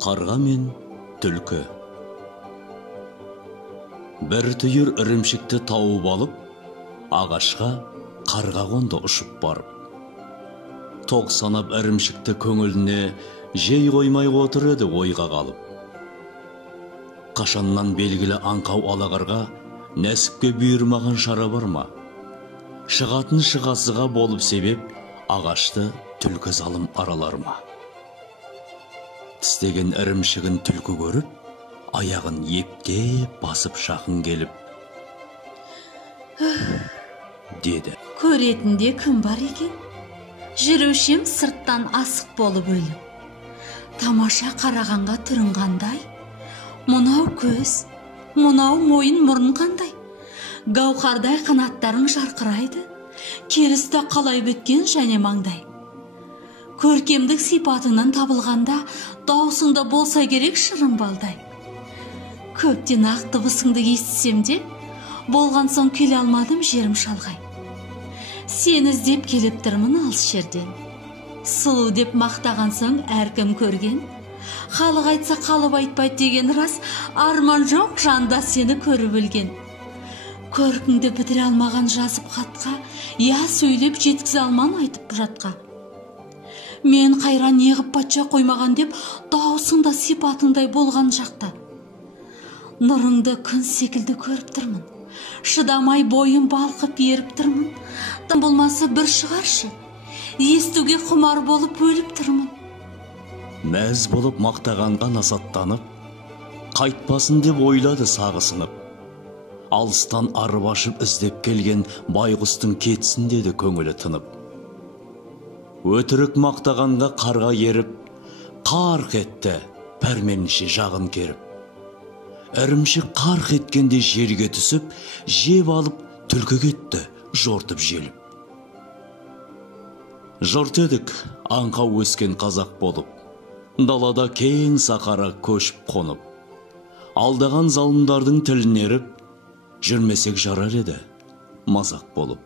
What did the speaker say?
Қарға мен түлкі. Бір түйір ірімшікті тауып алып, ағашқа қарға қонды ұшып барып. Тоқ санап ірімшікті көңіліне жей қоймай отыр еді ойға қалып. Қашаннан белгілі аңқау алағарға нәсіпке бұйырмаған шара бар ма? Шығатын шығасыға болып себеп, ағашты түлкі залым аралар ма? Тістеген ірімшігін түлкі көріп, аяғын ептеп басып жақын келіп, деді. Көретінде кім бар екен? Жүрушем сырттан асық болып өліп. Тамаша қарағанға түрін қандай? Мұнау көз, мұнау мойын мұрын қандай? Гауһардай қанаттарың жарқырайды, керісті қалай біткен және маңдай. Көркемдік сипатынан табылғанда, даусыңда болса керек шырын балдай. Көптен ақ дыбысыңды естісем де, болған соң келе алмадым жерім шалғай. Сен іздеп келіп тұрмын алыс жерден. Сұлу деп мақтаған соң әркім көрген. Халық айтса қалып айтпайды деген рас, арман жоқ жанда сені көріп өлген. Көркіңді бітіре алмаған жазып хатқа, я сөйлеп жеткізе алман айтып жатқа. Мен қайран неғып патша қоймаған деп, даусыңда сипатыңдай болған жақта. Нұрыңды күн секілді көріп тұрмын. Шыдамай бойым балқып еріп тұрмын. Тым болмасы бір шығаршы. Естуге құмар болып өліп тұрмын. Мәз болып мақтағанға насаттанып, қайтпасын деп ойлады сағысынып. Алыстан арбашып іздеп келген байғұстың кетсін деді көңілі тынып. Өтірік мақтағанға қарға еріп, қарқ етті пәрменше жағын керіп. Ірімшік қарқ еткенде жерге түсіп, жеп алып түлкі кетті жортып желіп. Жорт едік аңқау өскен қазақ болып, далада кең сақара көшіп қонып. Алдаған залымдардың тілін еріп, жүрмесек жарар еді мазақ болып.